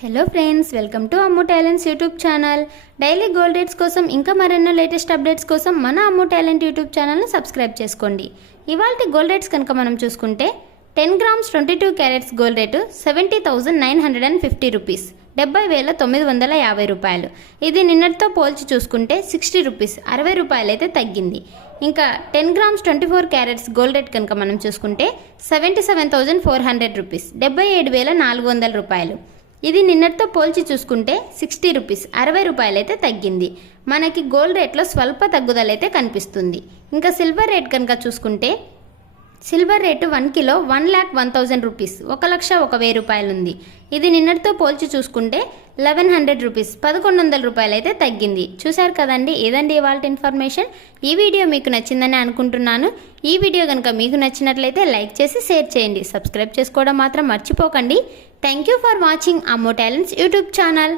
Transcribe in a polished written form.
Hello friends, welcome to Ammu talents YouTube channel. Daily gold rates కోసం ఇంకా మరెన్నో latest updates కోసం మన అమ్ము టాలెంట్ యూట్యూబ్ ఛానల్ని సబ్స్క్రైబ్ చేసుకోండి. ఇవాళ గోల్డ్ రేట్స్ కనుక మనం చూసుకుంటే 10 grams 22 carats gold rate 70,950 rupees, 70,950 రూపాయలు. ఇది నిన్నటితో పోల్చి చూసుకుంటే 60 రూపీస్, 60 రూపాయలు అయితే తగ్గింది. ఇంకా 10 గ్రామ్స్ 24 క్యారెట్స్ గోల్డ్ రేట్ కనుక మనం చూసుకుంటే 77,400 రూపీస్, 77,400 రూపాయలు. ఇది నిన్నటితో పోల్చి చూసుకుంటే 60 రూపీస్, 60 రూపాయలు అయితే తగ్గింది. మనకి గోల్డ్ రేట్లో స్వల్ప తగ్గుదల అయితే కనిపిస్తుంది. ఇంకా సిల్వర్ రేట్ కనుక చూసుకుంటే సిల్వర్ రేటు 1 కిలో 1,01,000 రూపీస్, 1,01,000 రూపాయలు ఉంది. ఇది నిన్నటితో పోల్చి చూసుకుంటే 1,100 రూపీస్, 1,100 రూపాయలు అయితే తగ్గింది. చూశారు కదండి, ఏదండి ఇవాళ ఇన్ఫర్మేషన్. ఈ వీడియో మీకు నచ్చిందని అనుకుంటున్నాను. ఈ వీడియో కనుక మీకు నచ్చినట్లయితే లైక్ చేసి షేర్ చేయండి. సబ్స్క్రైబ్ చేసుకోవడం మాత్రం మర్చిపోకండి. Thank you for watching Ammu talents YouTube channel.